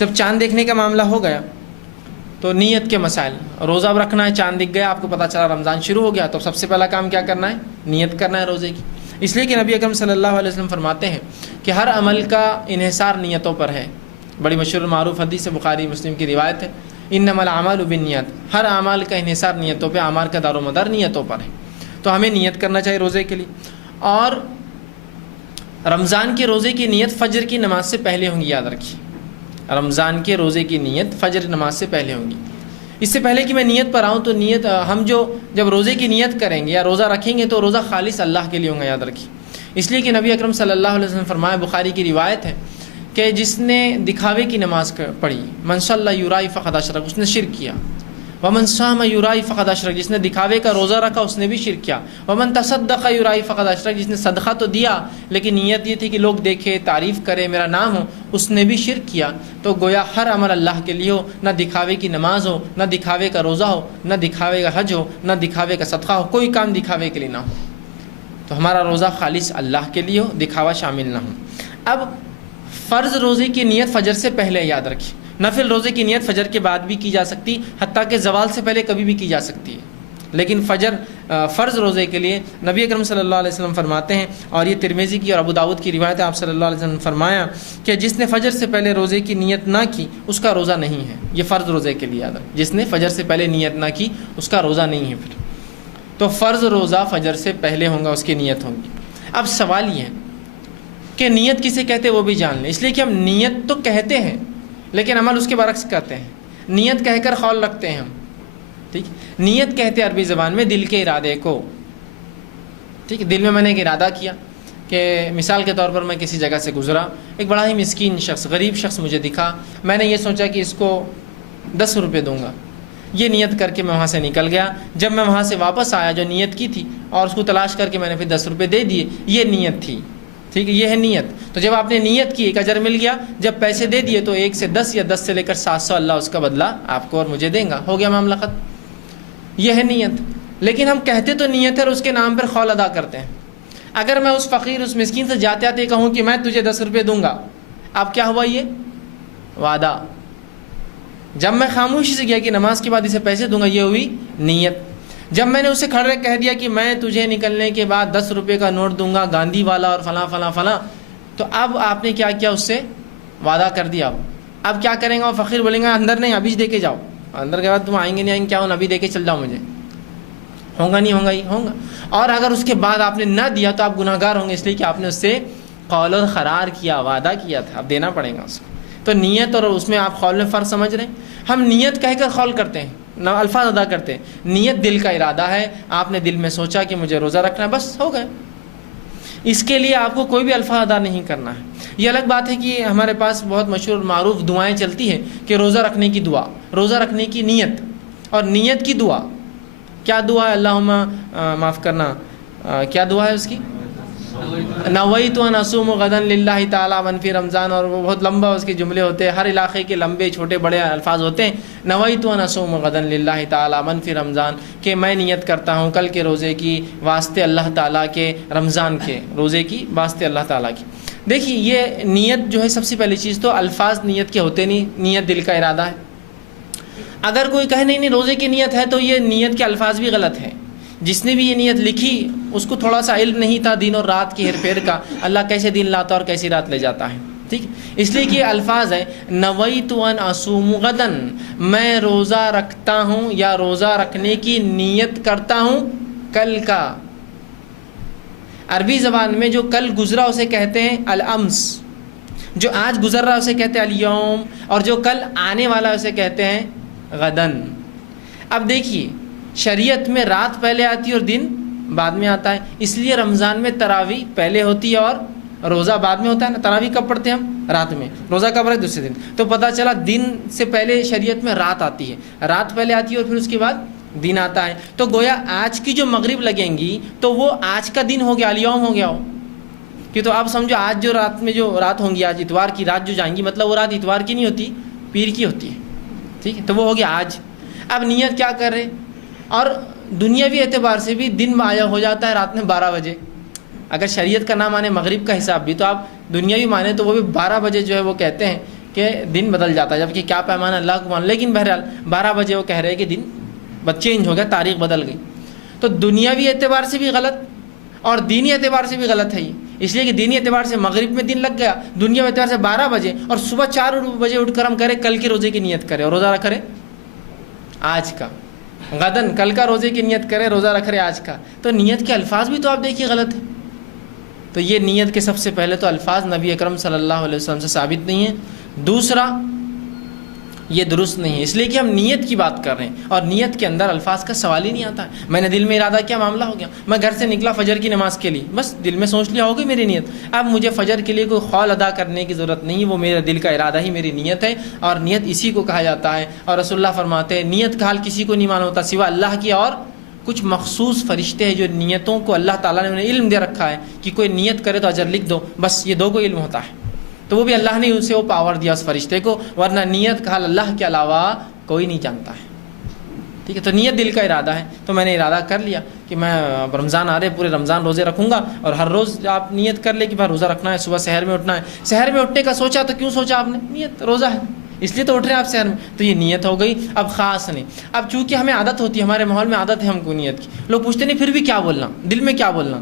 جب چاند دیکھنے کا معاملہ ہو گیا تو نیت کے مسائل، روزہ اب رکھنا ہے، چاند دکھ گیا، آپ کو پتہ چلا رمضان شروع ہو گیا، تو سب سے پہلا کام کیا کرنا ہے؟ نیت کرنا ہے روزے کی۔ اس لیے کہ نبی اکرم صلی اللہ علیہ وسلم فرماتے ہیں کہ ہر عمل کا انحصار نیتوں پر ہے۔ بڑی مشہور معروف حدیث بخاری مسلم کی روایت ہے، انما الاعمال بالنیات، ہر اعمال کا انحصار نیتوں پہ، اعمال کا دار و مدار نیتوں پر ہے۔ تو ہمیں نیت کرنا چاہیے روزے کے لیے۔ اور رمضان کے روزے کی نیت فجر کی نماز سے پہلے ہوں گی، یاد رکھیے، رمضان کے روزے کی نیت فجر نماز سے پہلے ہوں گی۔ اس سے پہلے کہ میں نیت پر آؤں تو نیت ہم جب روزے کی نیت کریں گے یا روزہ رکھیں گے تو روزہ خالص اللہ کے لیے ہوگا، یاد رکھیے۔ اس لیے کہ نبی اکرم صلی اللہ علیہ وسلم فرمایا، بخاری کی روایت ہے کہ جس نے دکھاوے کی نماز پڑھی، من صلی یرائی فقد اشرک، اس نے شرک کیا۔ ومن صام یرائی فقد اشرک، جس نے دکھاوے کا روزہ رکھا اس نے بھی شرک کیا۔ ومن تصدق یرائی فقد اشرک، جس نے صدقہ تو دیا لیکن نیت یہ تھی کہ لوگ دیکھے، تعریف کرے، میرا نام ہو، اس نے بھی شرک کیا۔ تو گویا ہر عمل اللہ کے لیے ہو، نہ دکھاوے کی نماز ہو، نہ دکھاوے کا روزہ ہو، نہ دکھاوے کا حج ہو، نہ دکھاوے کا صدقہ ہو، کوئی کام دکھاوے کے لیے نہ ہو۔ تو ہمارا روزہ خالص اللہ کے لیے ہو، دکھاوا شامل نہ ہو۔ اب فرض روزے کی نیت فجر سے پہلے، یاد رکھیے، نفل روزے کی نیت فجر کے بعد بھی کی جا سکتی، حتیٰ کہ زوال سے پہلے کبھی بھی کی جا سکتی ہے، لیکن فرض روزے کے لیے نبی اکرم صلی اللہ علیہ وسلم فرماتے ہیں، اور یہ ترمذی کی اور ابو داؤد کی روایت ہے، آپ صلی اللہ علیہ وسلم نے فرمایا کہ جس نے فجر سے پہلے روزے کی نیت نہ کی اس کا روزہ نہیں ہے۔ یہ فرض روزے کے لیے، جس نے فجر سے پہلے نیت نہ کی اس کا روزہ نہیں ہے۔ پھر تو فرض روزہ فجر سے پہلے ہوگا، اس کی نیت ہوگی۔ اب سوال یہ ہے کہ نیت کسے کہتے ہیں وہ بھی جان لیں، اس لیے کہ ہم نیت تو کہتے ہیں لیکن عمل اس کے برعکس کرتے ہیں۔ نیت کہہ کر قول رکھتے ہیں ہم، ٹھیک، نیت کہتے ہیں عربی زبان میں دل کے ارادے کو، ٹھیک، دل میں نے ایک ارادہ کیا کہ مثال کے طور پر میں کسی جگہ سے گزرا، ایک بڑا ہی مسکین شخص، غریب شخص مجھے دکھا، میں نے یہ سوچا کہ اس کو 10 روپے دوں گا، یہ نیت کر کے میں وہاں سے نکل گیا۔ جب میں وہاں سے واپس آیا جو نیت کی تھی اور اس کو تلاش کر کے میں نے پھر 10 روپے دے دیے، یہ نیت تھی، ٹھیک ہے، یہ ہے نیت۔ تو جب آپ نے نیت کی ایک اجر مل گیا، جب پیسے دے دیے تو 1 سے 10 یا 10 سے لے کر 700 اللہ اس کا بدلہ آپ کو اور مجھے دیں گا، ہو گیا معاملہ ختم۔ یہ ہے نیت۔ لیکن ہم کہتے تو نیت ہے اور اس کے نام پر قول ادا کرتے ہیں۔ اگر میں اس فقیر، اس مسکین سے جاتے آتے کہوں کہ میں تجھے 10 روپے دوں گا، اب کیا ہوا؟ یہ وعدہ۔ جب میں خاموشی سے گیا کہ نماز کے بعد اسے پیسے دوں گا، یہ ہوئی نیت۔ جب میں نے اسے کھڑے کہہ دیا کہ میں تجھے نکلنے کے بعد 10 روپے کا نوٹ دوں گا، گاندھی والا اور فلاں فلاں فلاں، تو اب آپ نے کیا کیا؟ اس سے وعدہ کر دیا۔ اب کیا کریں گا؟ وہ فقیر بولیں گا اندر نہیں، ابھی دے کے جاؤ، اندر کے بعد تم آئیں گے نہیں آئیں گے، کیا ہوں ابھی دے کے چل جاؤ، مجھے ہوگا نہیں ہوگا ہی ہوگا۔ اور اگر اس کے بعد آپ نے نہ دیا تو آپ گناہ گار ہوں گے، اس لیے کہ آپ نے اس سے قول اور قرار کیا، وعدہ کیا تھا، اب دینا پڑے گا اس کو۔ تو نیت اور اس میں آپ قول میں فرق سمجھ رہے ہیں؟ ہم نیت کہہ کر قول کرتے ہیں، الفاظ ادا کرتے ہیں۔ نیت دل کا ارادہ ہے، آپ نے دل میں سوچا کہ مجھے روزہ رکھنا ہے، بس ہو گئے۔ اس کے لیے آپ کو کوئی بھی الفاظ ادا نہیں کرنا ہے۔ یہ الگ بات ہے کہ ہمارے پاس بہت مشہور معروف دعائیں چلتی ہیں کہ روزہ رکھنے کی دعا، روزہ رکھنے کی نیت اور نیت کی دعا۔ کیا دعا ہے؟ اللہم معاف کرنا، کیا دعا ہے اس کی؟ نویت ان اصوم غدا للہ تعالی من فی رمضان، اور وہ بہت لمبا اس کے جملے ہوتے ہیں، ہر علاقے کے لمبے چھوٹے بڑے الفاظ ہوتے ہیں۔ نویت ان اصوم غدا للہ تعالی من فی رمضان، کہ میں نیت کرتا ہوں کل کے روزے کی واسطے اللہ تعالیٰ کے، رمضان کے روزے کی واسطے اللہ تعالیٰ کی۔ دیکھیے یہ نیت جو ہے، سب سے پہلی چیز تو الفاظ نیت کے ہوتے نہیں، نیت دل کا ارادہ ہے۔ اگر کوئی کہے نہیں روزے کی نیت ہے، تو یہ نیت کے الفاظ بھی غلط ہیں۔ جس نے بھی یہ نیت لکھی اس کو تھوڑا سا علم نہیں تھا دین اور رات کی ہیر پھیر کا، اللہ کیسے دن لاتا اور کیسی رات لے جاتا ہے، ٹھیک۔ اس لیے کہ یہ الفاظ ہے، نویت ان اصوم غدن، میں روزہ رکھتا ہوں یا روزہ رکھنے کی نیت کرتا ہوں کل کا۔ عربی زبان میں جو کل گزرا اسے کہتے ہیں الامس، جو آج گزر رہا اسے کہتے ہیں الیوم، اور جو کل آنے والا اسے کہتے ہیں غدن۔ اب دیکھیے شریعت میں رات پہلے آتی ہے اور دن بعد میں آتا ہے، اس لیے رمضان میں تراویح پہلے ہوتی ہے اور روزہ بعد میں ہوتا ہے نا۔ تراویح کب پڑھتے ہیں ہم؟ رات میں، روزہ کب رہے؟ دوسرے دن۔ تو پتہ چلا دن سے پہلے شریعت میں رات آتی ہے، رات پہلے آتی ہے اور پھر اس کے بعد دن آتا ہے۔ تو گویا آج کی جو مغرب لگیں گی تو وہ آج کا دن ہو گیا، الیوم ہو گیا ہو، کہ تو آپ سمجھو آج جو رات میں جو رات ہوں گی، آج اتوار کی رات جو جائیں گی، مطلب وہ رات اتوار کی نہیں ہوتی، پیر کی ہوتی ہے، ٹھیک ہے، تو وہ ہو گیا آج۔ اب نیت کیا کر رہے؟ اور دنیاوی اعتبار سے بھی دن آیا ہو جاتا ہے رات میں 12 بجے، اگر شریعت کا نام آنے مغرب کا حساب بھی، تو آپ دنیاوی مانے تو وہ بھی 12 بجے جو ہے وہ کہتے ہیں کہ دن بدل جاتا ہے، جبکہ کیا پیمانہ اللہ کو مان. لیکن بہرحال 12 بجے وہ کہہ رہے کہ دن چینج ہو گیا، تاریخ بدل گئی. تو دنیاوی اعتبار سے بھی غلط اور دینی اعتبار سے بھی غلط ہے یہ. اس لیے کہ دینی اعتبار سے مغرب میں دن لگ گیا، دنیاوی اعتبار سے 12 بجے، اور صبح 4 بجے اٹھ کر ہم کریں کل کے روزے کی نیت کریں اور روزہ رکھ رہے آج کا، غدن کل کا روزے کی نیت کرے، روزہ رکھ رہے آج کا. تو نیت کے الفاظ بھی تو آپ دیکھیے غلط ہے. تو یہ نیت کے سب سے پہلے تو الفاظ نبی اکرم صلی اللہ علیہ وسلم سے ثابت نہیں ہیں. دوسرا یہ درست نہیں ہے، اس لیے کہ ہم نیت کی بات کر رہے ہیں اور نیت کے اندر الفاظ کا سوال ہی نہیں آتا ہے. میں نے دل میں ارادہ کیا، معاملہ ہو گیا. میں گھر سے نکلا فجر کی نماز کے لیے، بس دل میں سوچ لیا ہوگی میری نیت. اب مجھے فجر کے لیے کوئی قول ادا کرنے کی ضرورت نہیں، وہ میرا دل کا ارادہ ہی میری نیت ہے. اور نیت اسی کو کہا جاتا ہے. اور رسول اللہ فرماتے ہیں نیت کا حال کسی کو نہیں معلوم ہوتا سوا اللہ کی اور کچھ مخصوص فرشتے ہیں جو نیتوں کو اللہ تعالیٰ نے انہیں علم دے رکھا ہے کہ کوئی نیت کرے تو اجر لکھ دو، بس یہ 2 کو علم ہوتا ہے. تو وہ بھی اللہ نے اسے وہ پاور دیا اس فرشتے کو، ورنہ نیت کا حال اللہ کے علاوہ کوئی نہیں جانتا ہے. ٹھیک ہے، تو نیت دل کا ارادہ ہے. تو میں نے ارادہ کر لیا کہ میں رمضان آ رہے پورے رمضان روزے رکھوں گا، اور ہر روز آپ نیت کر لے کہ بھائی روزہ رکھنا ہے، صبح سحر میں اٹھنا ہے. سحر میں اٹھنے کا سوچا تو کیوں سوچا آپ نے؟ نیت روزہ ہے اس لیے تو اٹھ رہے ہیں آپ سحر میں، تو یہ نیت ہو گئی. اب خاص نہیں. اب چونکہ ہمیں عادت ہوتی ہے، ہمارے ماحول میں عادت ہے ہم کو نیت کی. لوگ پوچھتے نہیں پھر بھی کیا بولنا، دل میں کیا بولنا،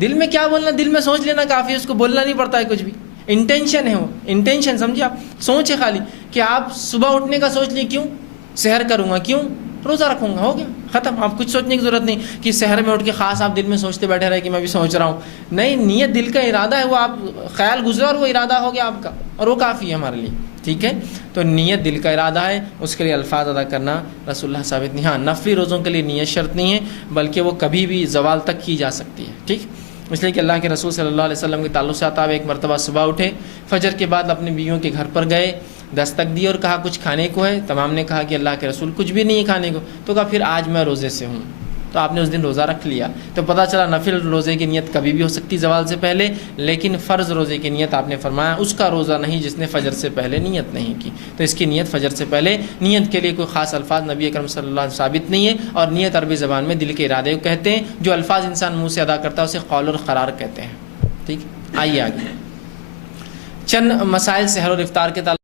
دل میں کیا بولنا، دل میں سوچ لینا کافی ہے، اس کو بولنا نہیں پڑتا ہے کچھ بھی. انٹینشن ہے وہ، انٹینشن سمجھے آپ، سوچ ہے خالی کہ آپ صبح اٹھنے کا سوچ لیں کیوں سحر کروں گا، کیوں روزہ رکھوں گا، ہو گیا ختم. آپ کچھ سوچنے کی ضرورت نہیں کہ سحر میں اٹھ کے خاص آپ دل میں سوچتے بیٹھے رہے کہ میں بھی سوچ رہا ہوں. نہیں، نیت دل کا ارادہ ہے، وہ آپ خیال گزرا اور وہ ارادہ ہو گیا آپ کا، اور وہ کافی ہے ہمارے لیے. ٹھیک ہے، تو نیت دل کا ارادہ ہے، اس کے لیے الفاظ ادا کرنا رسول اللہ ثابت نہیں. ہاں نفلی روزوں کے لیے نیت شرط نہیں ہے، بلکہ وہ کبھی بھی زوال تک کی جا سکتی ہے. ٹھیک، اس لیے کہ اللہ کے رسول صلی اللہ علیہ وسلم کے تعلق سے آتا ہے ایک مرتبہ صبح اٹھے، فجر کے بعد اپنی بیویوں کے گھر پر گئے، دستک دی اور کہا کچھ کھانے کو ہے. تمام نے کہا کہ اللہ کے رسول کچھ بھی نہیں ہے کھانے کو. تو کہا پھر آج میں روزے سے ہوں. تو آپ نے اس دن روزہ رکھ لیا. تو پتہ چلا نفل روزے کی نیت کبھی بھی ہو سکتی زوال سے پہلے، لیکن فرض روزے کی نیت آپ نے فرمایا اس کا روزہ نہیں جس نے فجر سے پہلے نیت نہیں کی. تو اس کی نیت فجر سے پہلے. نیت کے لیے کوئی خاص الفاظ نبی اکرم صلی اللہ علیہ وسلم ثابت نہیں ہے، اور نیت عربی زبان میں دل کے ارادے کو کہتے ہیں. جو الفاظ انسان منہ سے ادا کرتا ہے اسے قول اور قرار کہتے ہیں. ٹھیک، آئیے آگے چند مسائل سحر اور افطار کے تعلق